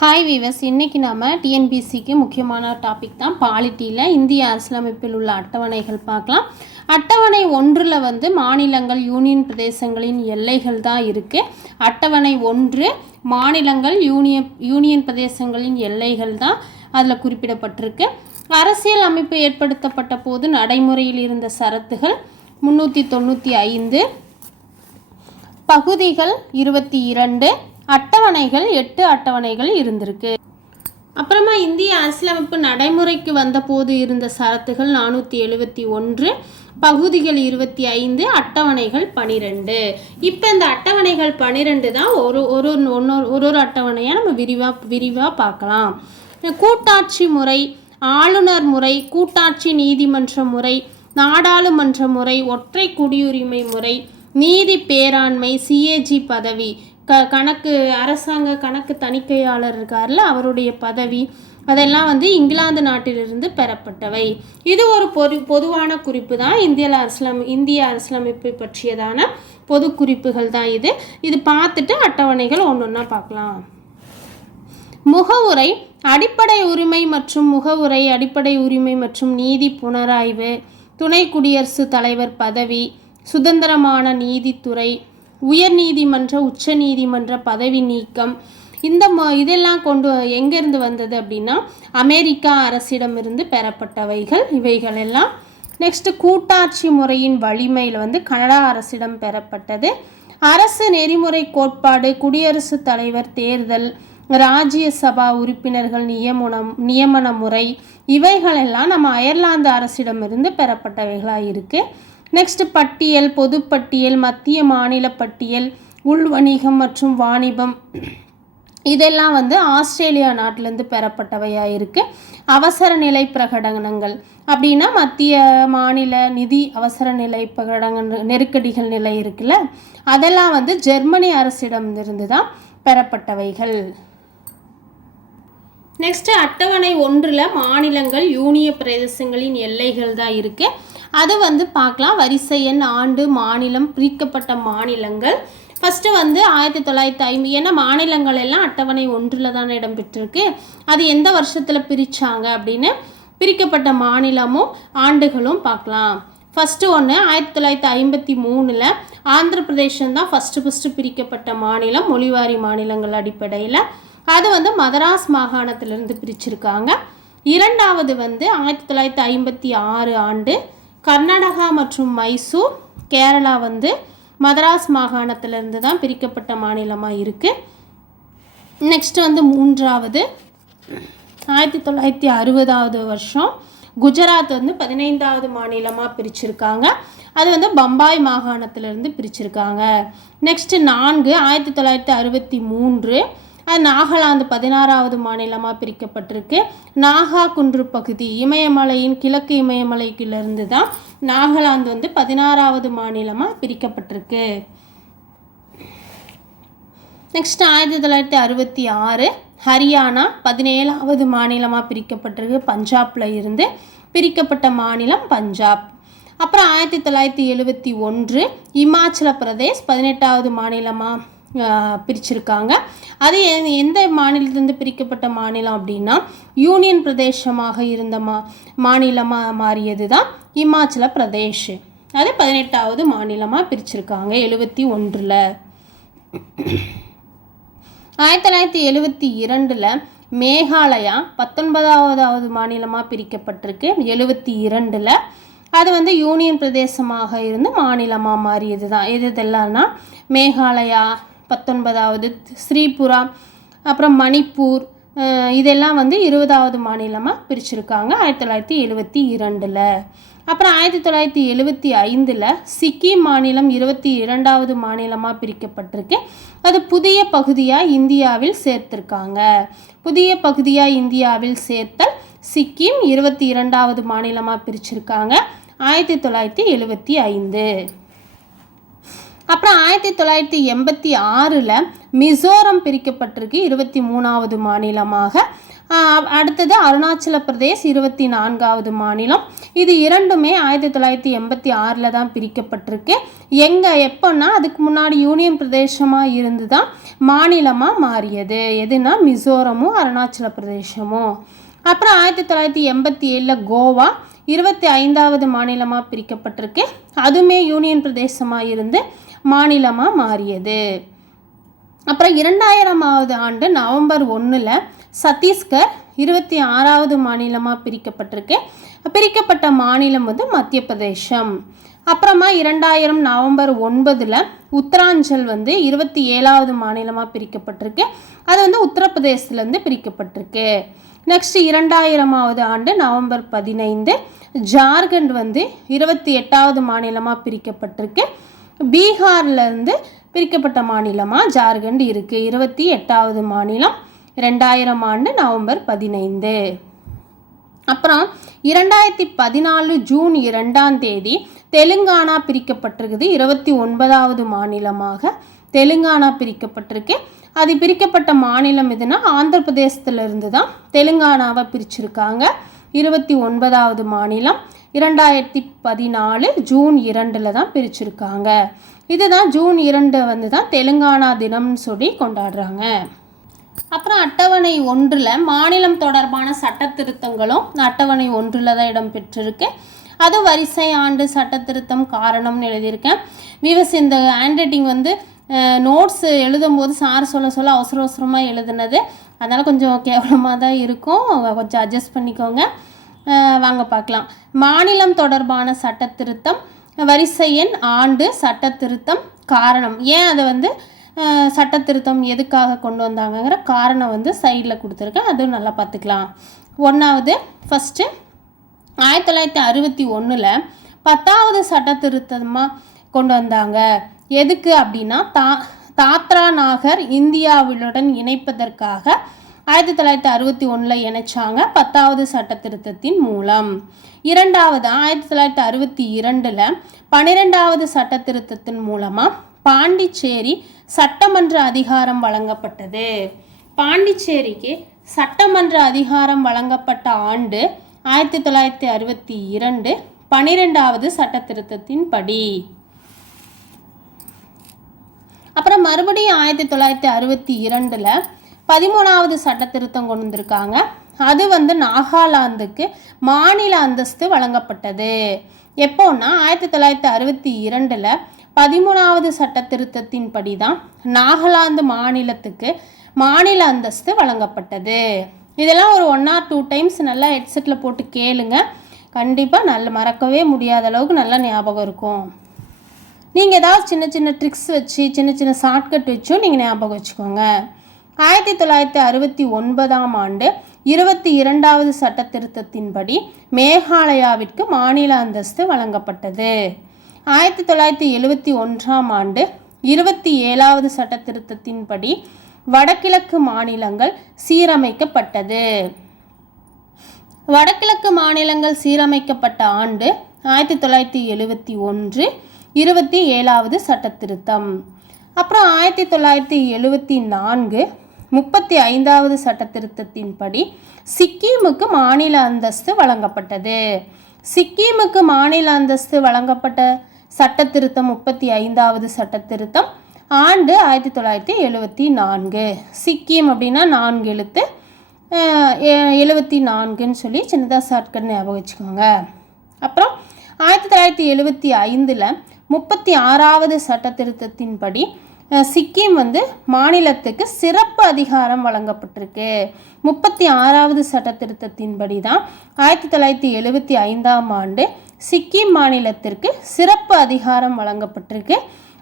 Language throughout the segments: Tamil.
ஹாய் வீவர்ஸ் இன்றைக்கி நாம் டிஎன்பிசிக்கு முக்கியமான டாபிக் தான் பாலிட்டியில் இந்திய அரசியலமைப்பில் உள்ள அட்டவணைகள் பார்க்கலாம். அட்டவணை ஒன்றில் வந்து மாநிலங்கள் யூனியன் பிரதேசங்களின் எல்லைகள் தான் இருக்குது அட்டவணை ஒன்று மாநிலங்கள் யூனியன் யூனியன் பிரதேசங்களின் எல்லைகள் தான் அதில் குறிப்பிடப்பட்டிருக்கு. அரசியல் அமைப்பு ஏற்படுத்தப்பட்ட போது நடைமுறையில் இருந்த சரத்துகள் முந்நூற்றி தொண்ணூற்றி ஐந்து பகுதிகள் இருபத்தி இரண்டு அட்டவணைகள் எட்டு அட்டவணைகள் இருந்திருக்கு. அப்புறமா இந்திய அரசியலமைப்பு நடைமுறைக்கு வந்தபோது இருந்த சரத்துகள் நானூற்றி எழுபத்தி ஒன்று பகுதிகள் இருபத்தி ஐந்து அட்டவணைகள் பனிரெண்டு. இப்போ இந்த அட்டவணைகள் பனிரெண்டு தான் ஒரு ஒரு ஒன்று ஒரு ஒரு அட்டவணையாக நம்ம விரிவாக விரிவாக பார்க்கலாம். கூட்டாட்சி முறை ஆளுநர் முறை கூட்டாட்சி நீதிமன்ற முறை நாடாளுமன்ற முறை ஒற்றை குடியுரிமை முறை நீதி பேராண்மை சிஏஜி பதவி க கணக்கு அரசாங்க கணக்கு தணிக்கையாளர் இருக்கார்ல அவருடைய பதவி அதெல்லாம் வந்து இங்கிலாந்து நாட்டிலிருந்து பெறப்பட்டவை. இது ஒரு பொது பொதுவான குறிப்பு தான். இந்திய அரசியலம் இந்திய அரசியலமைப்பை பற்றியதான பொது குறிப்புகள் தான் இது. இது பார்த்துட்டு அட்டவணைகள் ஒன்று ஒன்றா பார்க்கலாம். முகவுரை அடிப்படை உரிமை மற்றும் முகவுரை அடிப்படை உரிமை மற்றும் நீதி புனராய்வு துணை குடியரசுத் தலைவர் பதவி சுதந்திரமான நீதித்துறை உயர்நீதிமன்ற உச்ச நீதிமன்ற பதவி நீக்கம் இந்த ம இதெல்லாம் கொண்டு எங்கேருந்து வந்தது அப்படின்னா அமெரிக்கா அரசிடமிருந்து பெறப்பட்டவைகள். இவைகள் எல்லாம் நெக்ஸ்ட்டு கூட்டாட்சி முறையின் வலிமையில் வந்து கனடா அரசிடம் பெறப்பட்டது. அரசு நெறிமுறை கோட்பாடு குடியரசுத் தலைவர் தேர்தல் ராஜ்யசபா உறுப்பினர்கள் நியமனம் நியமன முறை இவைகளெல்லாம் நம்ம அயர்லாந்து அரசிடமிருந்து பெறப்பட்டவைகளாக இருக்குது நெக்ஸ்ட் பட்டியல் பொதுப்பட்டியல் மத்திய மாநில பட்டியல் உள் வணிகம் மற்றும் வாணிபம். இதெல்லாம் வந்து ஆஸ்திரேலியா நாட்டிலேருந்து பெறப்பட்டவையாக இருக்குது அவசர நிலை பிரகடனங்கள். அப்படின்னா மத்திய மாநில நிதி அவசர நிலை பிரகடன நெருக்கடிகள் நிலை இருக்குல்ல? அதெல்லாம் வந்து ஜெர்மனி அரசிடமிருந்து தான் பெறப்பட்டவைகள். நெக்ஸ்ட்டு அட்டவணை ஒன்றில் மாநிலங்கள் யூனிய பிரதேசங்களின் எல்லைகள் தான் இருக்குது அதை வந்து பார்க்கலாம். வரிசை எண் ஆண்டு மாநிலம் பிரிக்கப்பட்ட மாநிலங்கள். ஃபஸ்ட்டு வந்து ஆயிரத்தி தொள்ளாயிரத்தி ஐம்பது ஏன்னா மாநிலங்கள் எல்லாம் அட்டவணை ஒன்றில் தானே இடம்பெற்றிருக்கு. அது எந்த வருஷத்தில் பிரித்தாங்க அப்படின்னு பிரிக்கப்பட்ட மாநிலமும் ஆண்டுகளும் பார்க்கலாம். ஃபஸ்ட்டு ஒன்று ஆயிரத்தி தொள்ளாயிரத்தி ஐம்பத்தி மூணில் ஆந்திர பிரதேசம் தான் ஃபஸ்ட்டு ஃபஸ்ட்டு பிரிக்கப்பட்ட மாநிலம் மொழிவாரி மாநிலங்கள் அடிப்படையில். அது வந்து மதராஸ் மாகாணத்திலிருந்து பிரிச்சிருக்காங்க. இரண்டாவது வந்து ஆயிரத்தி தொள்ளாயிரத்தி ஐம்பத்தி ஆறு ஆண்டு கர்நாடகா மற்றும் மைசூர் கேரளா வந்து மதராஸ் மாகாணத்திலிருந்து தான் பிரிக்கப்பட்ட மாநிலமாக இருக்குது நெக்ஸ்ட் வந்து மூன்றாவது. ஆயிரத்தி தொள்ளாயிரத்தி அறுபதாவது வருஷம் குஜராத் வந்து பதினைந்தாவது மாநிலமாக பிரிச்சிருக்காங்க. அது வந்து பம்பாய் மாகாணத்திலிருந்து பிரிச்சிருக்காங்க. நெக்ஸ்ட்டு நான்கு ஆயிரத்தி தொள்ளாயிரத்தி அறுபத்தி மூன்று. நாகாலாந்து பதினாறாவது மாநிலமாக பிரிக்கப்பட்டிருக்கு. நாகா குன்று பகுதி இமயமலையின் கிழக்கு இமயமலைக்கிலிருந்து தான் நாகாலாந்து வந்து பதினாறாவது மாநிலமாக பிரிக்கப்பட்டிருக்கு. நெக்ஸ்ட் ஆயிரத்தி தொள்ளாயிரத்தி அறுபத்தி ஆறு ஹரியானா பதினேழாவது மாநிலமாக பிரிக்கப்பட்டிருக்கு. பஞ்சாப்ல இருந்து பிரிக்கப்பட்ட மாநிலம் பஞ்சாப். அப்புறம் ஆயிரத்தி தொள்ளாயிரத்தி எழுபத்தி ஒன்று இமாச்சல பிரதேஷ் பதினெட்டாவது மாநிலமாக பிரிச்சிருக்காங்க. அது எந்த மாநிலத்திலிருந்து பிரிக்கப்பட்ட மாநிலம் அப்படின்னா யூனியன் பிரதேசமாக இருந்த மா மாநிலமாக மாறியது தான் இமாச்சல பிரதேஷ். அது பதினெட்டாவது மாநிலமாக பிரிச்சிருக்காங்க எழுபத்தி ஒன்றில். ஆயிரத்தி தொள்ளாயிரத்தி எழுபத்தி இரண்டில் மேகாலயா பத்தொன்பதாவதாவது மாநிலமாக பிரிக்கப்பட்டிருக்கு எழுபத்தி இரண்டில். அது வந்து யூனியன் பிரதேசமாக இருந்து மாநிலமாக மாறியது தான் எது இதெல்லாம்னா மேகாலயா பத்தொன்பதாவது ஸ்ரீபுரா அப்புறம் மணிப்பூர் இதெல்லாம் வந்து இருபதாவது மாநிலமாக பிரிச்சிருக்காங்க ஆயிரத்தி தொள்ளாயிரத்தி எழுபத்தி இரண்டில். அப்புறம் ஆயிரத்தி தொள்ளாயிரத்தி எழுபத்தி ஐந்தில் சிக்கிம் மாநிலம் இருபத்தி இரண்டாவது மாநிலமாக பிரிக்கப்பட்டிருக்கு. அது புதிய பகுதியாக இந்தியாவில் சேர்த்திருக்காங்க. புதிய பகுதியாக இந்தியாவில் சேர்த்தல் சிக்கிம் இருபத்தி இரண்டாவது மாநிலமாக பிரிச்சிருக்காங்க ஆயிரத்தி தொள்ளாயிரத்தி எழுபத்தி ஐந்து. அப்புறம் ஆயிரத்தி தொள்ளாயிரத்தி எண்பத்தி ஆறில் மிசோரம் பிரிக்கப்பட்டிருக்கு இருபத்தி மூணாவது மாநிலமாக. அடுத்தது அருணாச்சல பிரதேஷ் இருபத்தி நான்காவது மாநிலம். இது இரண்டுமே ஆயிரத்தி தொள்ளாயிரத்தி எண்பத்தி ஆறில் தான் பிரிக்கப்பட்டிருக்கு. எங்கே எப்போன்னா அதுக்கு முன்னாடி யூனியன் பிரதேசமாக இருந்து தான் மாநிலமாக மாறியது. எதுனா மிசோரமும் அருணாச்சல பிரதேசமும் அப்புறம் ஆயிரத்தி தொள்ளாயிரத்தி எண்பத்தி ஏழில் கோவா இருபத்தி ஐந்தாவது மாநிலமாக பிரிக்கப்பட்டிருக்கு. அதுவுமே யூனியன் பிரதேசமாக இருந்து மாநிலமாக மாறியது. அப்புறம் இரண்டாயிரமாவது ஆண்டு நவம்பர் ஒன்றில் சத்தீஸ்கர் இருபத்தி ஆறாவது மாநிலமாக பிரிக்கப்பட்டிருக்கு. பிரிக்கப்பட்ட மாநிலம் வந்து மத்திய பிரதேசம். அப்புறமா இரண்டாயிரம் நவம்பர் ஒன்பதில் உத்தராஞ்சல் வந்து இருபத்தி ஏழாவது மாநிலமாக பிரிக்கப்பட்டிருக்கு. அது வந்து உத்தரப்பிரதேசத்துலேருந்து பிரிக்கப்பட்டிருக்கு. நெக்ஸ்ட் இரண்டாயிரமாவது ஆண்டு நவம்பர் பதினைந்து ஜார்க்கண்ட் வந்து இருபத்தி எட்டாவது மாநிலமாக பிரிக்கப்பட்டிருக்கு. பீகார்லேருந்து பிரிக்கப்பட்ட மாநிலமாக ஜார்க்கண்ட் இருக்குது இருபத்தி எட்டாவது மாநிலம் ரெண்டாயிரம் ஆண்டு நவம்பர் பதினைந்து. அப்புறம் இரண்டாயிரத்தி பதினாலு ஜூன் இரண்டாம் தேதி தெலுங்கானா பிரிக்கப்பட்டிருக்குது. இருபத்தி ஒன்பதாவது மாநிலமாக தெலுங்கானா பிரிக்கப்பட்டிருக்கு. அது பிரிக்கப்பட்ட மாநிலம் எதுனா ஆந்திர பிரதேசத்திலிருந்து தான் தெலுங்கானாவை பிரிச்சிருக்காங்க. இருபத்தி ஒன்பதாவது மாநிலம் இரண்டாயிரத்தி பதினாலு ஜூன் இரண்டில் தான் பிரிச்சிருக்காங்க. இதுதான் ஜூன் இரண்டு வந்து தான் தெலுங்கானா தினம்னு சொல்லி கொண்டாடுறாங்க. அப்புறம் அட்டவணை ஒன்றில் மாநிலம் தொடர்பான சட்ட திருத்தங்களும் அட்டவணை ஒன்றில் தான் இடம் பெற்றிருக்கு. அது வரிசை ஆண்டு சட்ட திருத்தம் காரணம்னு எழுதியிருக்கேன். விவஸ் இந்த ஹேண்ட் ரைட்டிங் வந்து நோட்ஸ் எழுதும்போது சார் சொல்ல சொல்ல அவசர அவசரமாக எழுதுனது. அதனால் கொஞ்சம் கேவலமாக தான் இருக்கும். கொஞ்சம் அட்ஜஸ்ட் பண்ணிக்கோங்க. வாங்க பார்க்கலாம். மாநிலம் தொடர்பான சட்ட திருத்தம் வரிசை எண் ஆண்டு சட்ட திருத்தம் காரணம். ஏன் அதை வந்து சட்ட திருத்தம் எதுக்காக கொண்டு வந்தாங்கங்கிற காரணம் வந்து சைடில் கொடுத்துருக்கேன். அதுவும் நல்லா பார்த்துக்கலாம். ஒன்றாவது ஃபஸ்ட்டு ஆயிரத்தி தொள்ளாயிரத்தி அறுபத்தி ஒன்றில் பத்தாவது சட்ட திருத்தமாக கொண்டு வந்தாங்க. எதுக்கு அப்படின்னா தா தாத்ரா நாகர் இந்தியாவுடன் இணைப்பதற்காக ஆயிரத்தி தொள்ளாயிரத்தி அறுபத்தி ஒன்றில் இணைச்சாங்க பத்தாவது சட்ட திருத்தத்தின் மூலம். இரண்டாவது ஆயிரத்தி தொள்ளாயிரத்தி அறுபத்தி இரண்டில் பன்னிரெண்டாவது சட்ட திருத்தத்தின் மூலமாக பாண்டிச்சேரி சட்டமன்ற அதிகாரம் வழங்கப்பட்டது. பாண்டிச்சேரிக்கு சட்டமன்ற அதிகாரம் வழங்கப்பட்ட ஆண்டு ஆயிரத்தி தொள்ளாயிரத்தி அறுபத்தி இரண்டு பனிரெண்டாவது சட்ட திருத்தத்தின் படி. அப்புறம் மறுபடியும் ஆயிரத்தி தொள்ளாயிரத்தி அறுபத்தி இரண்டில் பதிமூணாவது சட்ட திருத்தம் கொண்டு வந்திருக்காங்க. அது வந்து நாகாலாந்துக்கு மாநில அந்தஸ்து வழங்கப்பட்டது. எப்போன்னா ஆயிரத்தி தொள்ளாயிரத்தி அறுபத்தி இரண்டில் பதிமூணாவது சட்ட திருத்தத்தின் படி தான் நாகாலாந்து மாநிலத்துக்கு மாநில அந்தஸ்து வழங்கப்பட்டது. இதெல்லாம் ஒரு ஒன் ஆர் டூ டைம்ஸ் நல்லா ஹெட்செட்டில் போட்டு கேளுங்க. கண்டிப்பாக நல்ல மறக்கவே முடியாத அளவுக்கு நல்லா ஞாபகம் இருக்கும். நீங்கள் ஏதாவது சின்ன சின்ன ட்ரிக்ஸ் வச்சு சின்ன சின்ன ஷார்ட்கட் வச்சும் நீங்கள் ஞாபகம் வச்சுக்கோங்க. ஆயிரத்தி தொள்ளாயிரத்தி அறுபத்தி ஒன்பதாம் ஆண்டு இருபத்தி இரண்டாவது சட்ட திருத்தத்தின்படி மேகாலயாவிற்கு மாநில அந்தஸ்து வழங்கப்பட்டது. ஆயிரத்தி தொள்ளாயிரத்தி எழுவத்தி ஒன்றாம் ஆண்டு இருபத்தி ஏழாவது சட்ட திருத்தத்தின்படி வடகிழக்கு மாநிலங்கள் சீரமைக்கப்பட்டது. வடகிழக்கு மாநிலங்கள் சீரமைக்கப்பட்ட ஆண்டு ஆயிரத்தி தொள்ளாயிரத்தி எழுவத்தி ஒன்று இருபத்தி ஏழாவது சட்ட திருத்தம் அப்புறம் ஆயிரத்தி தொள்ளாயிரத்தி எழுபத்தி நான்கு முப்பத்தி ஐந்தாவது சட்ட திருத்தத்தின்படி சிக்கிமுக்கு மாநில அந்தஸ்து வழங்கப்பட்டது. சிக்கிமுக்கு மாநில அந்தஸ்து வழங்கப்பட்ட சட்ட திருத்தம் முப்பத்தி ஐந்தாவது சட்ட திருத்தம் ஆண்டு ஆயிரத்தி தொள்ளாயிரத்தி எழுபத்தி நான்கு. சிக்கிம் அப்படின்னா நான்கு எழுத்து எழுபத்தி நான்குன்னு சொல்லி சின்னதாக ஷார்ட்கட் ஞாபகம் வச்சுக்கோங்க. அப்புறம் ஆயிரத்தி தொள்ளாயிரத்தி எழுபத்தி ஐந்தில் முப்பத்தி ஆறாவது சட்ட திருத்தத்தின்படி சிக்கிம் வந்து மாநிலத்துக்கு சிறப்பு அதிகாரம் வழங்கப்பட்டிருக்கு. முப்பத்தி ஆறாவது சட்ட திருத்தத்தின்படி தான் ஆயிரத்தி தொள்ளாயிரத்தி எழுபத்தி ஐந்தாம் ஆண்டு சிக்கிம் மாநிலத்திற்கு சிறப்பு அதிகாரம் வழங்கப்பட்டிருக்கு.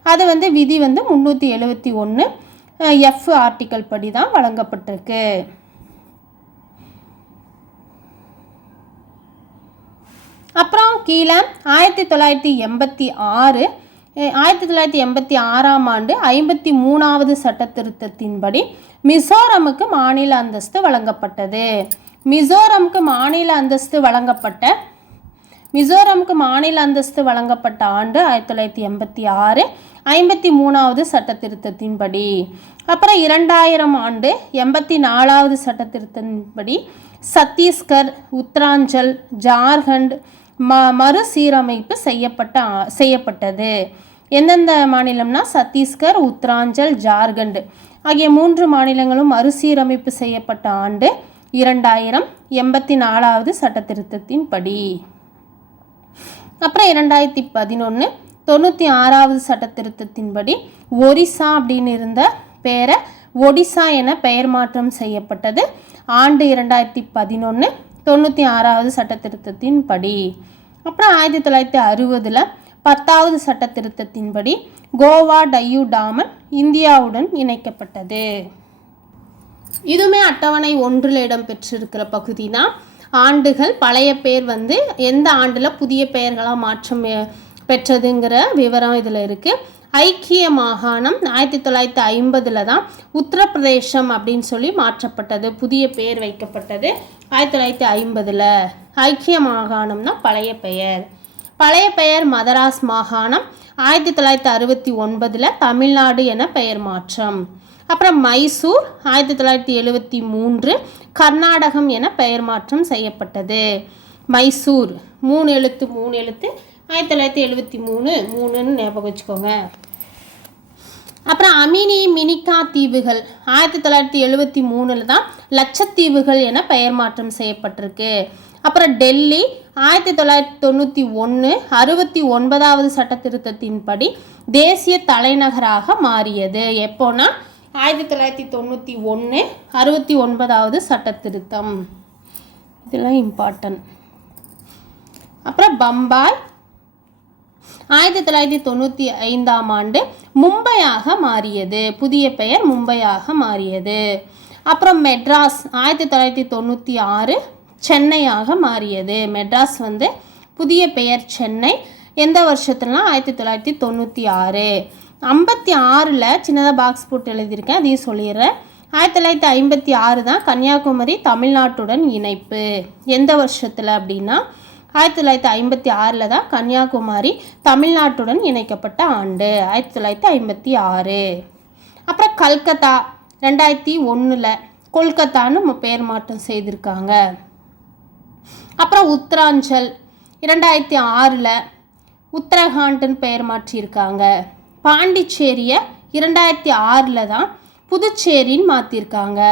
அது வந்து விதி வந்து முந்நூற்றி எழுபத்தி ஒன்று எஃப் ஆர்டிக்கல் படி தான் வழங்கப்பட்டிருக்கு அப்புறம் கீழே ஆயிரத்தி தொள்ளாயிரத்தி எண்பத்தி ஆறு ஆயிரத்தி தொள்ளாயிரத்தி எண்பத்தி ஆறாம் ஆண்டு ஐம்பத்தி மூணாவது சட்ட திருத்தத்தின்படி மிசோரமுக்கு மாநில அந்தஸ்து வழங்கப்பட்டது. மிசோரமுக்கு மாநில அந்தஸ்து வழங்கப்பட்ட மிசோரமுக்கு மாநில அந்தஸ்து வழங்கப்பட்ட ஆண்டு ஆயிரத்தி தொள்ளாயிரத்தி எண்பத்தி ஆறு ஐம்பத்தி மூணாவது சட்ட திருத்தத்தின்படி அப்புறம் இரண்டாயிரம் ஆண்டு எண்பத்தி நாலாவது சட்ட திருத்தத்தின்படி சத்தீஸ்கர் உத்தராஞ்சல் ஜார்க்கண்ட் ம மறுசீரமைப்பு செய்யப்பட்ட செய்யப்பட்டது. எந்தெந்த மாநிலம்னா சத்தீஸ்கர் உத்தராஞ்சல் ஜார்க்கண்ட் ஆகிய மூன்று மாநிலங்களும் மறுசீரமைப்பு செய்யப்பட்ட ஆண்டு இரண்டாயிரம் எண்பத்தி நாலாவது சட்ட திருத்தத்தின்படி அப்புறம் இரண்டாயிரத்தி பதினொன்று தொண்ணூற்றி ஆறாவது சட்ட திருத்தத்தின்படி ஒரிசா அப்படின்னு இருந்த பேரை ஒடிசா என பெயர் மாற்றம் செய்யப்பட்டது. ஆண்டு இரண்டாயிரத்தி பதினொன்று தொண்ணூற்றி ஆறாவது சட்ட திருத்தத்தின்படி அப்புறம் ஆயிரத்தி தொள்ளாயிரத்தி அறுபதில் பத்தாவது சட்ட திருத்தத்தின்படி கோவா டையூ டாமன் இந்தியாவுடன் இணைக்கப்பட்டது. இதுவுமே அட்டவணை ஒன்றில் இடம்பெற்றிருக்கிற பகுதி தான் ஆண்டுகள் பழைய பேர் வந்து எந்த ஆண்டில் புதிய பெயர்களாக மாற்றம் பெற்றதுங்கிற விவரம் இதில் இருக்குது ஐக்கிய மாகாணம் ஆயிரத்தி தொள்ளாயிரத்தி ஐம்பதில் தான் உத்தரப்பிரதேசம் அப்படின்னு சொல்லி மாற்றப்பட்டது புதிய பெயர் வைக்கப்பட்டது ஆயிரத்தி தொள்ளாயிரத்தி ஐம்பதில். ஐக்கிய மாகாணம்னா பழைய பெயர். பழைய பெயர் மதராஸ் மாகாணம் ஆயிரத்தி தொள்ளாயிரத்தி அறுபத்தி ஒன்பதில் தமிழ்நாடு என பெயர் மாற்றம். அப்புறம் மைசூர் ஆயிரத்தி தொள்ளாயிரத்தி எழுபத்தி மூன்று கர்நாடகம் என பெயர் மாற்றம் செய்யப்பட்டது. மைசூர் மூணு எழுத்து மூணு எழுத்து ஆயிரத்தி தொள்ளாயிரத்தி எழுபத்தி மூணு மூணுன்னு ஞாபகம் வச்சுக்கோங்க. அப்புறம் அமினி மினிகா தீவுகள். ஆயிரத்தி தொள்ளாயிரத்தி எழுபத்தி மூணில் தான் லட்சத்தீவுகள் என பெயர் மாற்றம் செய்யப்பட்டிருக்கு. அப்புறம் டெல்லி ஆயிரத்தி தொள்ளாயிரத்தி தொண்ணூற்றி ஒன்று அறுபத்தி ஒன்பதாவது சட்ட திருத்தத்தின்படி தேசிய தலைநகராக மாறியது. எப்போனா ஆயிரத்தி தொள்ளாயிரத்தி தொண்ணூற்றி ஒன்று அறுபத்தி ஒன்பதாவது சட்ட திருத்தம் இதெல்லாம் இம்பார்ட்டன்ட் அப்புறம் பம்பாய் ஆயிரத்தி தொள்ளாயிரத்தி தொண்ணூற்றி ஐந்தாம் ஆண்டு மும்பையாக மாறியது. புதிய பெயர் மும்பையாக மாறியது. அப்புறம் மெட்ராஸ் ஆயிரத்தி தொள்ளாயிரத்தி தொண்ணூற்றி ஆறு சென்னையாக மாறியது. மெட்ராஸ் வந்து புதிய பெயர் சென்னை. எந்த வருஷத்துலனா ஆயிரத்தி தொள்ளாயிரத்தி தொண்ணூற்றி ஆறு. ஐம்பத்தி ஆறில் சின்னதாக பாக்ஸ் போட்டு எழுதியிருக்கேன் அதையும் சொல்லிடுறேன். ஆயிரத்தி தொள்ளாயிரத்தி ஐம்பத்தி ஆறு தான் கன்னியாகுமரி தமிழ்நாட்டுடன் இணைப்பு. எந்த வருஷத்தில் அப்படின்னா ஆயிரத்தி தொள்ளாயிரத்தி ஐம்பத்தி ஆறில் தான் கன்னியாகுமரி தமிழ்நாட்டுடன் இணைக்கப்பட்ட ஆண்டு. ஆயிரத்தி தொள்ளாயிரத்தி ஐம்பத்தி ஆறு. அப்புறம் கல்கத்தா ரெண்டாயிரத்தி ஒன்றில் கொல்கத்தான்னு பேர் மாற்றம் செய்திருக்காங்க. அப்புறம் உத்தராஞ்சல் இரண்டாயிரத்தி ஆறில் உத்தரகாண்ட்னு பெயர் மாற்றியிருக்காங்க. பாண்டிச்சேரியை இரண்டாயிரத்தி ஆறில் தான் புதுச்சேரின்னு மாற்றிருக்காங்க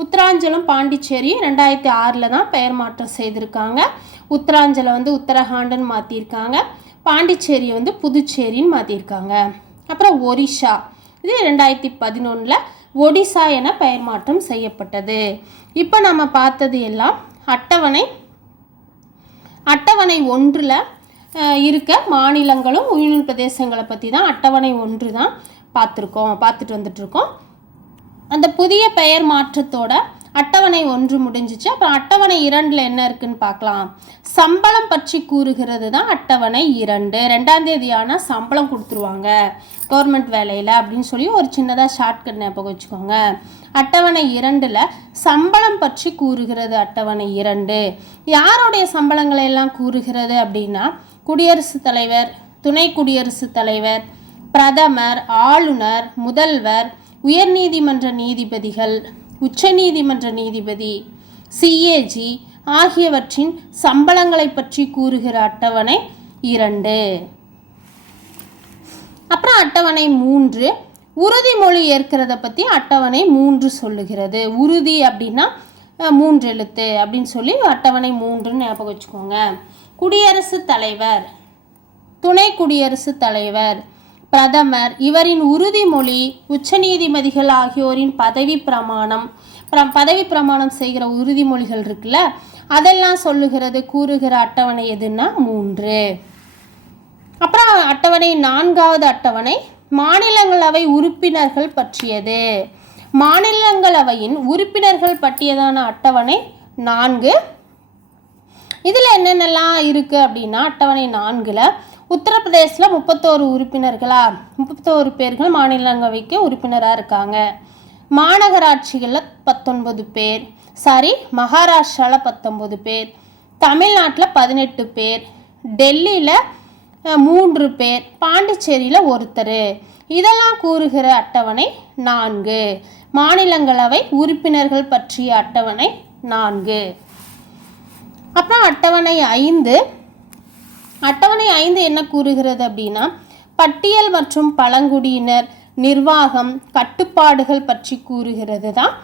உத்தராஞ்சலம் பாண்டிச்சேரி ரெண்டாயிரத்தி ஆறில் தான் பெயர் மாற்றம் செய்திருக்காங்க. உத்தராஞ்சலை வந்து உத்தரகாண்டுன்னு மாற்றிருக்காங்க பாண்டிச்சேரியை வந்து புதுச்சேரின்னு மாற்றிருக்காங்க அப்புறம் ஒரிஷா இது ரெண்டாயிரத்தி பதினொன்றில் ஒடிசா என பெயர் மாற்றம் செய்யப்பட்டது. இப்போ நம்ம பார்த்தது எல்லாம் அட்டவணை. அட்டவணை ஒன்றில் இருக்க மாநிலங்களும் யூனியன் பிரதேசங்களை பற்றி தான் அட்டவணை ஒன்று தான் பார்த்துருக்கோம் பார்த்துட்டு வந்துட்ருக்கோம் அந்த புதிய பெயர் மாற்றத்தோட அட்டவணை ஒன்று முடிஞ்சிச்சு. அப்புறம் அட்டவணை இரண்டில் என்ன இருக்குன்னு பார்க்கலாம். சம்பளம் பற்றி கூறுகிறது தான் அட்டவணை இரண்டு. ரெண்டாம் தேதி ஆனால் சம்பளம் கொடுத்துருவாங்க. கவர்மெண்ட் வேலையில் அப்படின்னு சொல்லி ஒரு சின்னதாக ஷார்ட்கட் ஞாபகம் வச்சுக்கோங்க. அட்டவணை இரண்டில் சம்பளம் பற்றி கூறுகிறது அட்டவணை இரண்டு. யாருடைய சம்பளங்களை எல்லாம் கூறுகிறது அப்படின்னா குடியரசுத் தலைவர் துணை குடியரசுத் தலைவர் பிரதமர் ஆளுநர் முதல்வர் உயர்நீதிமன்ற நீதிபதிகள். உச்சநீதிமன்ற நீதிபதி சிஏஜி ஆகியவற்றின் சம்பளங்களை பற்றி கூறுகிற அட்டவணை இரண்டு. அப்புறம் அட்டவணை மூன்று. உறுதிமொழி ஏற்கிறத பற்றி அட்டவணை மூன்று சொல்லுகிறது. உறுதி அப்படின்னா மூன்று எழுத்து அப்படின்னு சொல்லி அட்டவணை மூன்றுன்னு ஞாபகம் வச்சுக்கோங்க. குடியரசுத் தலைவர். துணை குடியரசுத் தலைவர். பிரதமர் இவரின் உறுதிமொழி உச்சநீதிபதிகள் ஆகியோரின் பதவி பிரமாணம் பதவி பிரமாணம் செய்கிற உறுதிமொழிகள் இருக்குல்ல அதெல்லாம் சொல்லுகிறது கூறுகிற அட்டவணை எதுன்னா மூன்று. அப்புறம் அட்டவணை நான்காவது அட்டவணை மாநிலங்களவை உறுப்பினர்கள் பற்றியது. மாநிலங்களவையின் உறுப்பினர்கள் பற்றியதான அட்டவணை நான்கு. இதில் என்னென்னலாம் இருக்குது அப்படின்னா அட்டவணை நான்கில் உத்தரப்பிரதேசில் முப்பத்தோரு உறுப்பினர்களா? முப்பத்தோரு பேர்கள் மாநிலங்களவைக்கு உறுப்பினராக இருக்காங்க. மாநகராட்சிகளில் பத்தொன்பது பேர். சாரி மகாராஷ்டிராவில் பத்தொன்பது பேர். தமிழ்நாட்டில் பதினெட்டு பேர். டெல்லியில் மூன்று பேர். பாண்டிச்சேரியில் ஒருத்தர். இதெல்லாம் கூறுகிற அட்டவணை நான்கு. மாநிலங்களவை உறுப்பினர்கள் பற்றிய அட்டவணை நான்கு. அப்புறம் அட்டவணை ஐந்து. அட்டவணை ஐந்து என்ன கூறுகிறது அப்படின்னா பட்டியல் மற்றும் பழங்குடியினர் நிர்வாகம் கட்டுப்பாடுகள் பற்றி கூறுகிறது தான்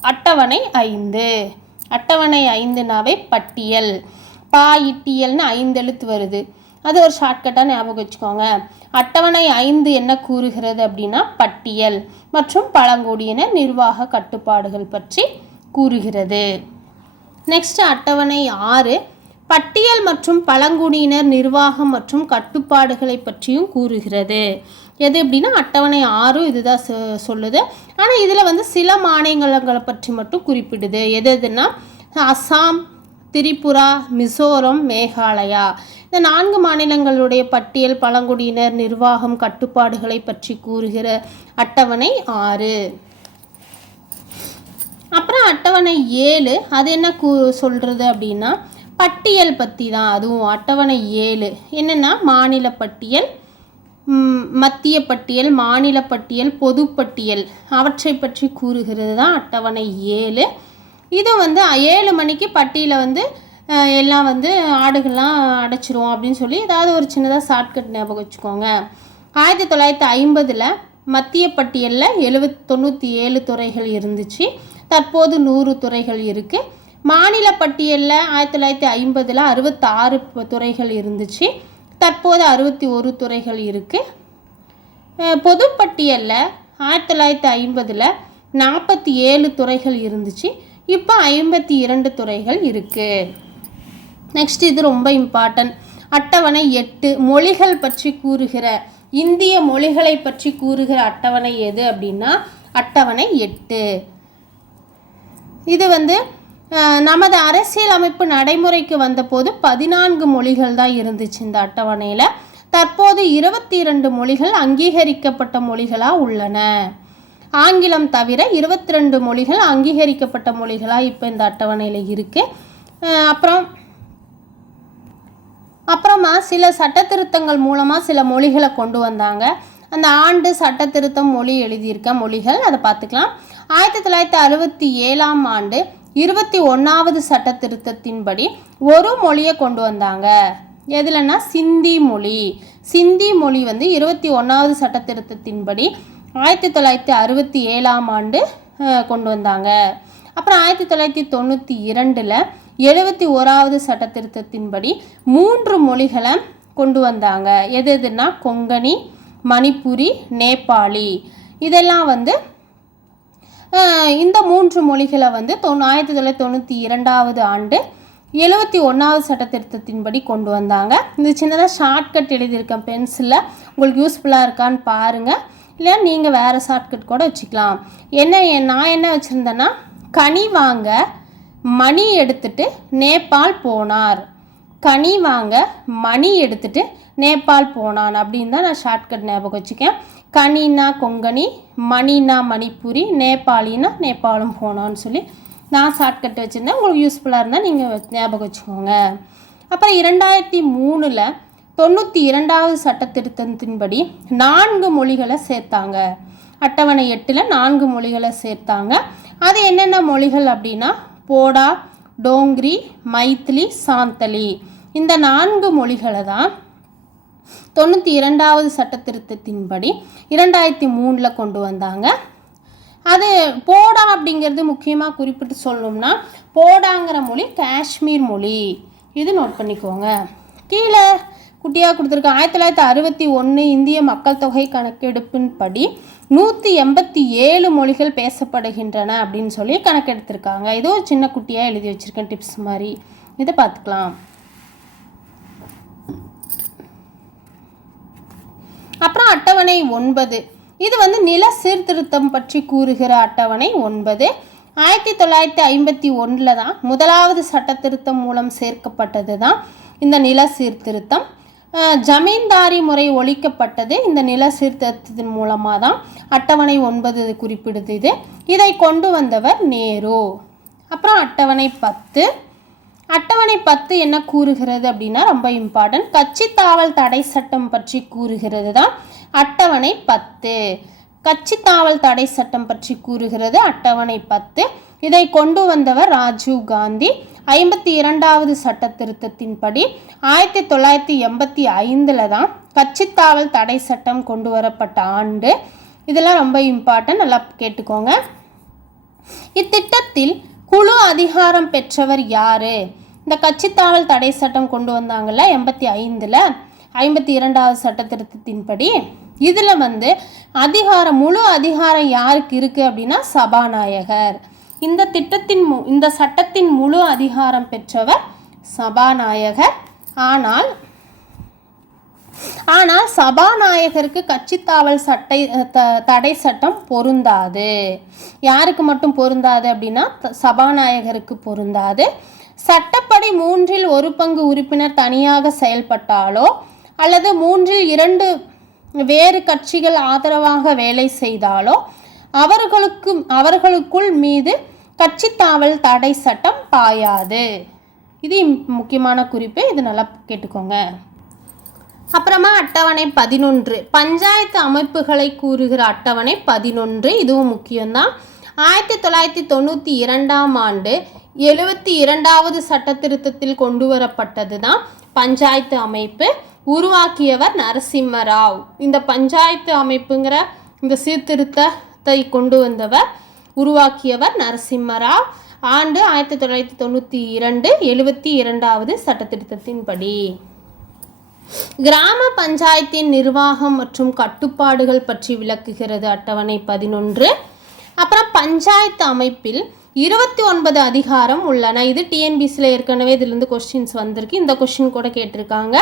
அட்டவணை ஐந்து. அட்டவணை ஐந்துனாவே பட்டியல். பா இட்டியல்னு ஐந்து எழுத்து வருது. அது ஒரு ஷார்ட்கட்டாக ஞாபகம் வச்சுக்கோங்க. அட்டவணை ஐந்து என்ன கூறுகிறது அப்படின்னா பட்டியல் மற்றும் பழங்குடியினர் நிர்வாக கட்டுப்பாடுகள் பற்றி கூறுகிறது. நெக்ஸ்ட் அட்டவணை ஆறு பட்டியல் மற்றும் பழங்குடியினர் நிர்வாகம் மற்றும் கட்டுப்பாடுகளை பற்றியும் கூறுகிறது. எது அப்படின்னா அட்டவணை ஆறும் இதுதான் சொ- சொல்லுது. ஆனால் இதில் வந்து சில மாநிலங்களை பற்றி மட்டும் குறிப்பிடுது. எது எதுன்னா அஸ்ஸாம் திரிபுரா மிசோரம் மேகாலயா. இந்த நான்கு மாநிலங்களுடைய பட்டியல் பழங்குடியினர் நிர்வாகம் கட்டுப்பாடுகளை பற்றி கூறுகிற அட்டவணை ஆறு. அப்புறம் அட்டவணை ஏழு அது என்ன கூ சொல்கிறது அப்படின்னா பட்டியல் பற்றி தான் அதுவும் அட்டவணை ஏழு. என்னென்னா மாநில பட்டியல் மத்திய பட்டியல் மாநில பட்டியல் பொதுப்பட்டியல் அவற்றை பற்றி கூறுகிறது தான் அட்டவணை ஏழு. இது வந்து ஏழு மணிக்கு பட்டியலை வந்து எல்லாம் வந்து ஆடுகள்லாம் அடைச்சிரும் அப்படின்னு சொல்லி ஏதாவது ஒரு சின்னதாக ஷார்ட்கட் ஞாபகம் வச்சுக்கோங்க. ஆயிரத்தி தொள்ளாயிரத்தி ஐம்பதில் மத்திய பட்டியலில் எழுபத் தொண்ணூற்றி ஏழு துறைகள் இருந்துச்சு. தற்போது நூறு துறைகள் இருக்குது மாநில பட்டியலில் ஆயிரத்தி தொள்ளாயிரத்தி ஐம்பதில் அறுபத்தாறு துறைகள் இருந்துச்சு. தற்போது அறுபத்தி ஒரு துறைகள் இருக்குது பொதுப்பட்டியலில் ஆயிரத்தி தொள்ளாயிரத்தி ஐம்பதில் நாற்பத்தி ஏழு துறைகள் இருந்துச்சு. இப்போ ஐம்பத்தி இரண்டு துறைகள் இருக்குது நெக்ஸ்ட் இது ரொம்ப இம்பார்ட்டன்ட் அட்டவணை எட்டு மொழிகள் பற்றி கூறுகிற இந்திய மொழிகளை பற்றி கூறுகிற அட்டவணை எது அப்படின்னா அட்டவணை எட்டு. இது வந்து நமது அரசியலமைப்பு நடைமுறைக்கு வந்தபோது பதினான்கு மொழிகள் தான் இருந்துச்சு இந்த அட்டவணையில். தற்போது இருபத்தி இரண்டு மொழிகள் அங்கீகரிக்கப்பட்ட மொழிகளாக உள்ளன. ஆங்கிலம் தவிர இருபத்தி ரெண்டு மொழிகள் அங்கீகரிக்கப்பட்ட மொழிகளாக இப்போ இந்த அட்டவணையில் இருக்குது அப்புறம் அப்புறமா சில சட்ட திருத்தங்கள் மூலமாக சில மொழிகளை கொண்டு வந்தாங்க. அந்த ஆண்டு சட்ட திருத்தம் மொழி எழுதியிருக்க மொழிகள் அதை பார்த்துக்கலாம். ஆயிரத்தி தொள்ளாயிரத்தி அறுபத்தி ஏழாம் ஆண்டு இருபத்தி ஒன்றாவது சட்ட திருத்தத்தின்படி ஒரு மொழியை கொண்டு வந்தாங்க. எதுலன்னா சிந்தி மொழி. சிந்தி மொழி வந்து இருபத்தி ஒன்றாவது சட்ட திருத்தத்தின்படி ஆயிரத்தி தொள்ளாயிரத்தி அறுபத்தி ஏழாம் ஆண்டு கொண்டு வந்தாங்க. அப்புறம் ஆயிரத்தி தொள்ளாயிரத்தி தொண்ணூற்றி இரண்டில் எழுபத்தி ஓராவது சட்ட திருத்தத்தின்படி மூன்று மொழிகளை கொண்டு வந்தாங்க. எது எதுனா கொங்கணி மணிப்புரி நேபாளி. இதெல்லாம் வந்து இந்த மூன்று மொழிகளை வந்து தொ ஆயிரத்தி தொள்ளாயிரத்தி தொண்ணூற்றி இரண்டாவது ஆண்டு எழுபத்தி ஒன்றாவது சட்ட திருத்தத்தின்படி கொண்டு வந்தாங்க. இது சின்னதாக ஷார்ட்கட் எழுதியிருக்கேன் பென்சிலில் உங்களுக்கு யூஸ்ஃபுல்லாக இருக்கான்னு பாருங்கள் இல்லை நீங்கள் வேறு ஷார்ட்கட் கூட வச்சுக்கலாம். என்ன என் நான் என்ன வச்சுருந்தேன்னா கனி வாங்க மணி எடுத்துட்டு நேபாள் போனார். கனி வாங்க மணி எடுத்துட்டு நேபாள் போனான் அப்படின்னு தான் நான் ஷார்ட்கட் ஞாபகம் வச்சுக்கேன். கனினா கொங்கணி மணினா மணிப்பூரி நேபாளினா நேபாளம் போனோன்னு சொல்லி நான் ஷார்ட்கட் வச்சுருந்தேன். உங்களுக்கு யூஸ்ஃபுல்லாக இருந்தால் நீங்கள் ஞாபகம் வச்சுக்கோங்க. அப்புறம் இரண்டாயிரத்தி மூணில் தொண்ணூற்றி இரண்டாவது சட்ட திருத்தத்தின்படி நான்கு மொழிகளை சேர்த்தாங்க. அட்டவணை எட்டில் நான்கு மொழிகளை சேர்த்தாங்க. அது என்னென்ன மொழிகள் அப்படின்னா போடா டோங்கிரி மைத்திலி சாந்தலி. இந்த நான்கு மொழிகளை தான் தொண்ணூற்றி இரண்டாவது சட்ட திருத்தத்தின்படி இரண்டாயிரத்தி மூணில் கொண்டு வந்தாங்க. அது போடா அப்படிங்கிறது முக்கியமாக குறிப்பிட்டு சொல்லணும்னா போடாங்கிற மொழி காஷ்மீர் மொழி. இது நோட் பண்ணிக்கோங்க. கீழே குட்டியாக கொடுத்துருக்கேன் ஆயிரத்தி தொள்ளாயிரத்தி அறுபத்தி ஒன்று இந்திய மக்கள் தொகை கணக்கெடுப்பின்படி நூற்றி எண்பத்தி ஏழு மொழிகள் பேசப்படுகின்றன அப்படின்னு சொல்லி கணக்கெடுத்திருக்காங்க. இது ஒரு சின்ன குட்டியாக எழுதி வச்சுருக்கேன் டிப்ஸ் மாதிரி. இதை பார்த்துக்கலாம். அப்புறம் அட்டவணை ஒன்பது. இது வந்து நில சீர்திருத்தம் பற்றி கூறுகிற அட்டவணை ஒன்பது. ஆயிரத்தி தொள்ளாயிரத்தி ஐம்பத்தி ஒன்றில் தான் முதலாவது சட்ட திருத்தம் மூலம் சேர்க்கப்பட்டது தான் இந்த நில சீர்திருத்தம். ஜமீன்தாரி முறை ஒழிக்கப்பட்டது இந்த நில சீர்திருத்தத்தின் மூலமாக தான். அட்டவணை ஒன்பது குறிப்பிடுது இது. இதை கொண்டு வந்தவர் நேரு. அப்புறம் அட்டவணை பத்து. அட்டவணை பத்து என்ன கூறுகிறது அப்படின்னா ரொம்ப இம்பார்ட்டன்ட் கட்சி தாவல் தடை சட்டம் பற்றி கூறுகிறது தான் அட்டவணை பத்து. கட்சி தாவல் தடை சட்டம் பற்றி கூறுகிறது அட்டவணை பத்து. இதை கொண்டு வந்தவர் ராஜீவ் காந்தி. ஐம்பத்தி இரண்டாவது சட்ட திருத்தத்தின்படி ஆயிரத்தி தொள்ளாயிரத்தி எண்பத்தி ஐந்தில் தான் கட்சித்தாவல் தடை சட்டம் கொண்டு வரப்பட்ட ஆண்டு. இதெல்லாம் ரொம்ப இம்பார்ட்டன்ட் நல்லா கேட்டுக்கோங்க. இத்திட்டத்தில் குழு அதிகாரம் பெற்றவர் யாரு? இந்த கட்சித்தாவல் தடை சட்டம் கொண்டு வந்தாங்கல்ல எண்பத்தி ஐந்தில் ஐம்பத்தி இரண்டாவது சட்ட திருத்தத்தின்படி. இதில் வந்து அதிகாரம் முழு அதிகாரம் யாருக்கு இருக்குது அப்படின்னா சபாநாயகர். இந்த திட்டத்தின் மு இந்த சட்டத்தின் முழு அதிகாரம் பெற்றவர் சபாநாயகர். ஆனால் ஆனால் சபாநாயகருக்கு கட்சித்தாவல் சட்டை த- தடை சட்டம் பொருந்தாது. யாருக்கு மட்டும் பொருந்தாது அப்படின்னா த- சபாநாயகருக்கு பொருந்தாது. சட்டப்படி மூன்றில் ஒரு பங்கு உறுப்பினர் தனியாக செயல்பட்டாலோ அல்லது மூன்றில் இரண்டு வேறு கட்சிகள் ஆதரவாக வேலை செய்தாலோ அவர்களுக்கு அவர்களுக்குள் மீது கட்சித்தாவல் தடை சட்டம் பாயாது. இது முக்கியமான குறிப்பு. இது நல்லா கேட்டுக்கோங்க. அப்புறமா அட்டவணை பதினொன்று. பஞ்சாயத்து அமைப்புகளை கூறுகிற அட்டவணை பதினொன்று. இதுவும் முக்கியம்தான். ஆயிரத்தி தொள்ளாயிரத்தி தொண்ணூற்றி இரண்டாம் ஆண்டு எழுபத்தி இரண்டாவது சட்ட திருத்தத்தில் கொண்டு வரப்பட்டது தான் பஞ்சாயத்து அமைப்பு. உருவாக்கியவர் நரசிம்மராவ். இந்த பஞ்சாயத்து அமைப்புங்கிற இந்த சீர்திருத்தத்தை கொண்டு வந்தவர் உருவாக்கியவர் நரசிம்மராவ். ஆண்டு ஆயிரத்தி தொள்ளாயிரத்தி தொண்ணூற்றி இரண்டு எழுபத்தி இரண்டாவது சட்டத்திருத்தத்தின்படி கிராம பஞ்சாயத்தின் நிர்வாகம் மற்றும் கட்டுப்பாடுகள் பற்றி விளக்குகிறது அட்டவணை பதினொன்று. அப்புறம் பஞ்சாயத்து அமைப்பில் இருபத்தி ஒன்பது அதிகாரம் உள்ளன. இது டிஎன்பிசியில் ஏற்கனவே இதுலேருந்து கொஸ்டின்ஸ் வந்திருக்கு. இந்த கொஸ்டின் கூட கேட்டிருக்காங்க.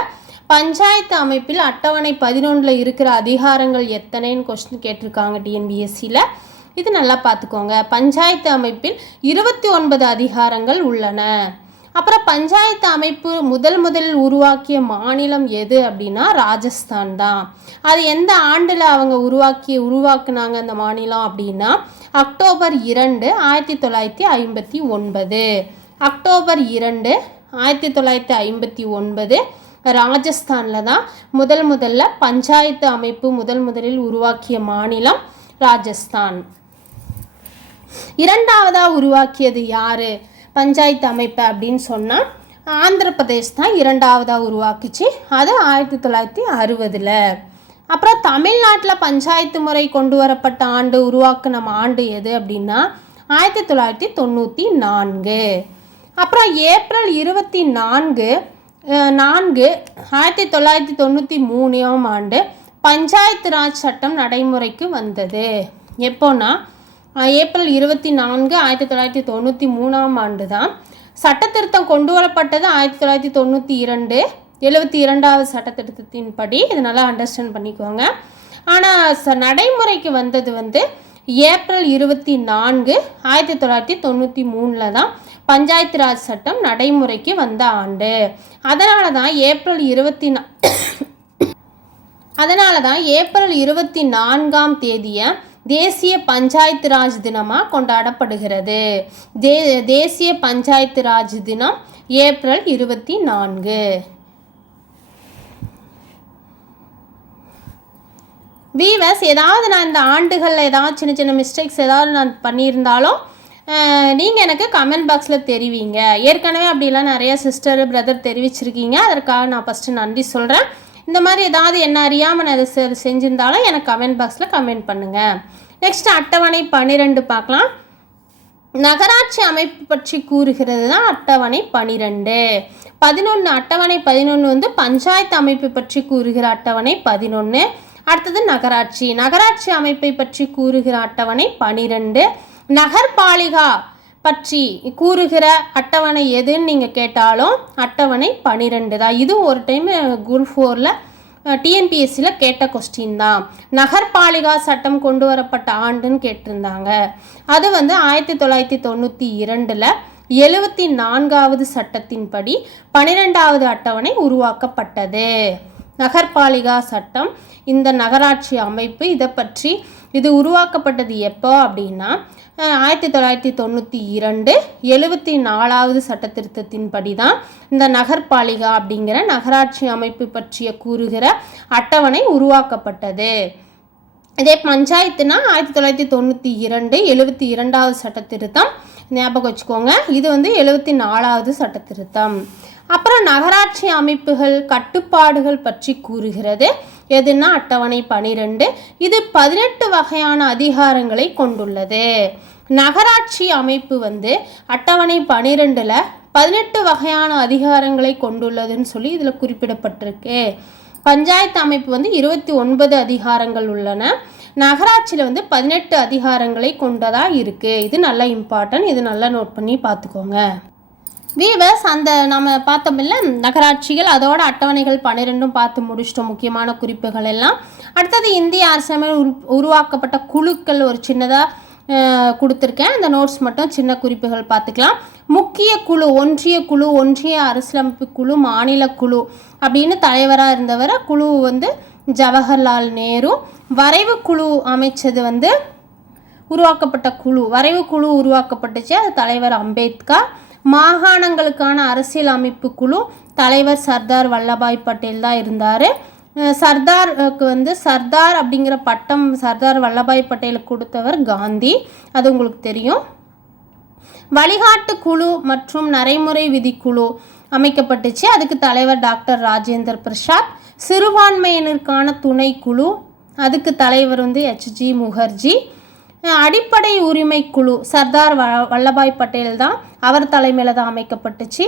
பஞ்சாயத்து அமைப்பில் அட்டவணை பதினொன்றில் இருக்கிற அதிகாரங்கள் எத்தனைன்னு கொஸ்டின் கேட்டிருக்காங்க டிஎன்பிஎஸ்சியில் இது நல்லா பார்த்துக்கோங்க. பஞ்சாயத்து அமைப்பில் இருபத்தி ஒன்பது அதிகாரங்கள் உள்ளன. அப்புறம் பஞ்சாயத்து அமைப்பு முதல் முதலில் உருவாக்கிய மாநிலம் எது அப்படின்னா ராஜஸ்தான் தான் அது எந்த ஆண்டில் அவங்க உருவாக்கி உருவாக்குனாங்க அந்த மாநிலம் அப்படின்னா அக்டோபர் இரண்டு ஆயிரத்தி தொள்ளாயிரத்தி ஐம்பத்தி ஒன்பது. அக்டோபர் இரண்டு ஆயிரத்தி தொள்ளாயிரத்தி ஐம்பத்தி ஒன்பது ராஜஸ்தானில் தான் முதல் முதல்ல பஞ்சாயத்து அமைப்பு முதல் முதலில் உருவாக்கிய மாநிலம் ராஜஸ்தான். இரண்டாவதாக உருவாக்கியது யாரு? பஞ்சாயத்து அமைப்பு அப்படின்னு சொன்னால் ஆந்திர பிரதேஷ் தான் இரண்டாவதாக உருவாக்குச்சு. அது ஆயிரத்தி தொள்ளாயிரத்தி அறுபதில். அப்புறம் தமிழ்நாட்டில் பஞ்சாயத்து முறை கொண்டு வரப்பட்ட ஆண்டு உருவாக்கின ஆண்டு எது அப்படின்னா ஆயிரத்தி தொள்ளாயிரத்தி தொண்ணூற்றி நான்கு. அப்புறம் ஏப்ரல் இருபத்தி நான்கு நான்கு ஆயிரத்தி தொள்ளாயிரத்தி தொண்ணூற்றி மூணாம் ஆண்டு பஞ்சாயத்து ராஜ் சட்டம் நடைமுறைக்கு வந்தது. எப்போன்னா ஏப்ரல் இருபத்தி நான்கு ஆயிரத்தி தொள்ளாயிரத்தி தொண்ணூற்றி மூணாம் ஆண்டு தான் சட்டத்திருத்தம் கொண்டு வரப்பட்டது ஆயிரத்தி தொள்ளாயிரத்தி தொண்ணூற்றி இரண்டு. எழுபத்தி இரண்டாவது சட்டத்திருத்தத்தின்படி இதை நல்லா அண்டர்ஸ்டாண்ட் பண்ணிக்கோங்க. ஆனால் ச நடைமுறைக்கு வந்தது வந்து ஏப்ரல் இருபத்தி நான்கு ஆயிரத்தி தொள்ளாயிரத்தி தொண்ணூற்றி மூணில் தான் பஞ்சாயத்து ராஜ் சட்டம் நடைமுறைக்கு வந்த ஆண்டு. அதனால தான் ஏப்ரல் இருபத்தி நா அதனால தான் ஏப்ரல் இருபத்தி நான்காம் தேதியை தேசிய பஞ்சாயத்து ராஜ் தினமாக கொண்டாடப்படுகிறது. தே தேசிய பஞ்சாயத்து ராஜ் தினம் ஏப்ரல் இருபத்தி நான்கு. வீவர்ஸ் ஏதாவது நான் இந்த ஆண்டுகளில் ஏதாவது சின்ன சின்ன மிஸ்டேக்ஸ் ஏதாவது நான் பண்ணியிருந்தாலும் நீங்கள் எனக்கு கமெண்ட் பாக்ஸில் தெரிவிங்க. ஏற்கனவே அப்படிலாம் நிறைய சிஸ்டர் பிரதர் தெரிவிச்சிருக்கீங்க. அதற்காக நான் ஃபஸ்ட்டு நன்றி சொல்கிறேன் இந்த மாதிரி ஏதாவது என்ன அறியாமல் நான் இதை செஞ்சிருந்தாலும் எனக்கு கமெண்ட் பாக்ஸில் கமெண்ட் பண்ணுங்கள் நெக்ஸ்ட் அட்டவணை பன்னிரெண்டு பார்க்கலாம். நகராட்சி அமைப்பு பற்றி கூறுகிறது தான் அட்டவணை பனிரெண்டு. பதினொன்று அட்டவணை பதினொன்று வந்து பஞ்சாயத்து அமைப்பு பற்றி கூறுகிற அட்டவணை பதினொன்று அடுத்தது நகராட்சி. நகராட்சி அமைப்பை பற்றி கூறுகிற அட்டவணை பனிரெண்டு. நகர்பாலிகா பற்றி கூறுகிற அட்டவணை எதுன்னு நீங்கள் கேட்டாலும் அட்டவணை பனிரெண்டு தான். இது ஒரு டைம் குரூப் ஃபோரில் டிஎன்பிஎஸ்சியில் கேட்ட கொஸ்டின் தான். நகர்பாலிகா சட்டம் கொண்டு வரப்பட்ட ஆண்டுன்னு கேட்டிருந்தாங்க. அது வந்து ஆயிரத்தி தொள்ளாயிரத்தி தொண்ணூற்றி இரண்டில் எழுபத்தி நான்காவது சட்டத்தின்படி பன்னிரெண்டாவது அட்டவணை உருவாக்கப்பட்டது. நகர்பாலிகா சட்டம் இந்த நகராட்சி அமைப்பு இதை பற்றி இது உருவாக்கப்பட்டது எப்போ அப்படின்னா ஆயிரத்தி தொள்ளாயிரத்தி தொண்ணூற்றி இரண்டு எழுபத்தி நாலாவது சட்ட திருத்தத்தின்படி தான் இந்த நகர்பாலிகா அப்படிங்கிற நகராட்சி அமைப்பு பற்றிய கூறுகிற அட்டவணை உருவாக்கப்பட்டது. இதே பஞ்சாயத்துனா ஆயிரத்தி தொள்ளாயிரத்தி தொண்ணூற்றி இரண்டு எழுபத்தி இரண்டாவது சட்ட திருத்தம் ஞாபகம் வச்சுக்கோங்க இது வந்து எழுபத்தி நாலாவது சட்ட திருத்தம் அப்புறம் நகராட்சி அமைப்புகள் கட்டுப்பாடுகள் பற்றி கூறுகிறது. எதுனா அட்டவணை பனிரெண்டு. இது பதினெட்டு வகையான அதிகாரங்களை கொண்டுள்ளது. நகராட்சி அமைப்பு வந்து அட்டவணை பனிரெண்டில் பதினெட்டு வகையான அதிகாரங்களை கொண்டுள்ளதுன்னு சொல்லி இதில் குறிப்பிடப்பட்டிருக்கு. பஞ்சாயத்து அமைப்பு வந்து இருபத்தி ஒன்பது அதிகாரங்கள் உள்ளன. நகராட்சியில் வந்து பதினெட்டு அதிகாரங்களை கொண்டதாக இருக்குது இது நல்லா இம்பார்ட்டன்ட் இது நல்லா நோட் பண்ணி பார்த்துக்கோங்க. வீவர்ஸ் அந்த நம்ம பார்த்தோம்ல நகராட்சிகள் அதோட அட்டவணைகள் பன்னிரெண்டும் பார்த்து முடிச்சிட்டோம் முக்கியமான குறிப்புகள் எல்லாம். அடுத்தது இந்திய அரசமையில் உரு உருவாக்கப்பட்ட குழுக்கள் ஒரு சின்னதாக கொடுத்துருக்கேன். அந்த நோட்ஸ் மட்டும் சின்ன குறிப்புகள் பார்த்துக்கலாம். முக்கிய குழு ஒன்றிய குழு ஒன்றிய அரசியலமைப்பு குழு மாநில குழு அப்படின்னு தலைவராக இருந்தவரை குழு வந்து ஜவஹர்லால் நேரு. வரைவு குழு அமைச்சது வந்து உருவாக்கப்பட்ட குழு. வரைவு குழு உருவாக்கப்பட்டுச்சு. அது தலைவர் அம்பேத்கர். மாகாணங்களுக்கான அரசியல் அமைப்பு குழு தலைவர் சர்தார் வல்லபாய் பட்டேல் தான் இருந்தார். சர்தாருக்கு வந்து சர்தார் அப்படிங்கிற பட்டம் சர்தார் வல்லபாய் பட்டேலுக்கு கொடுத்தவர் காந்தி. அது உங்களுக்கு தெரியும். வழிகாட்டு குழு மற்றும் நடைமுறை விதிக்குழு அமைக்கப்பட்டுச்சு. அதுக்கு தலைவர் டாக்டர் ராஜேந்தர் பிரசாத் சிறுபான்மையினருக்கான துணைக்குழு அதுக்கு தலைவர் வந்து ஹெச்ஜி முகர்ஜி. அடிப்படை உரிமை குழு சர்தார் வ வல்லபாய் பட்டேல் தான் அவர் தலைமையில் தான் அமைக்கப்பட்டுச்சு.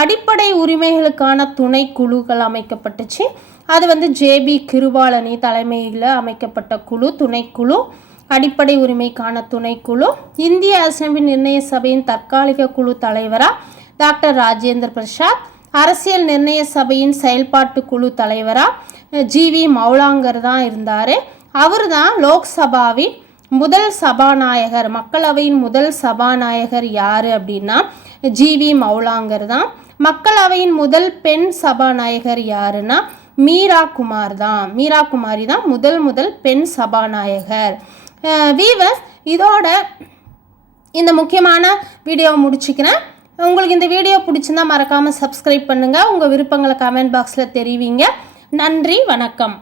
அடிப்படை உரிமைகளுக்கான துணை குழுக்கள் அமைக்கப்பட்டுச்சு. அது வந்து ஜேபி கிருபாலனி தலைமையில் அமைக்கப்பட்ட குழு துணைக்குழு அடிப்படை உரிமைக்கான துணைக்குழு இந்திய அரசியலமைப்பு நிர்ணய சபையின் தற்காலிக குழு தலைவராக டாக்டர் ராஜேந்திர பிரசாத் அரசியல் நிர்ணய சபையின் செயல்பாட்டு குழு தலைவராக ஜிவி மௌலாங்கர் தான் இருந்தார். அவர் தான் லோக்சபாவின் முதல் சபாநாயகர் மக்களவையின் முதல் சபாநாயகர் யார் அப்படின்னா ஜிவி மௌலாங்கர் தான். மக்களவையின் முதல் பெண் சபாநாயகர் யாருன்னா மீரா குமார் தான். மீரா குமாரி தான் முதல் முதல் பெண் சபாநாயகர். வீவர்ஸ் இதோட இந்த முக்கியமான வீடியோவை முடிச்சுக்கிறேன். உங்களுக்கு இந்த வீடியோ பிடிச்சிருந்தா மறக்காமல் சப்ஸ்கிரைப் பண்ணுங்கள் உங்கள் விருப்பங்களை கமெண்ட் பாக்ஸில் தெரிவிங்க. நன்றி வணக்கம்.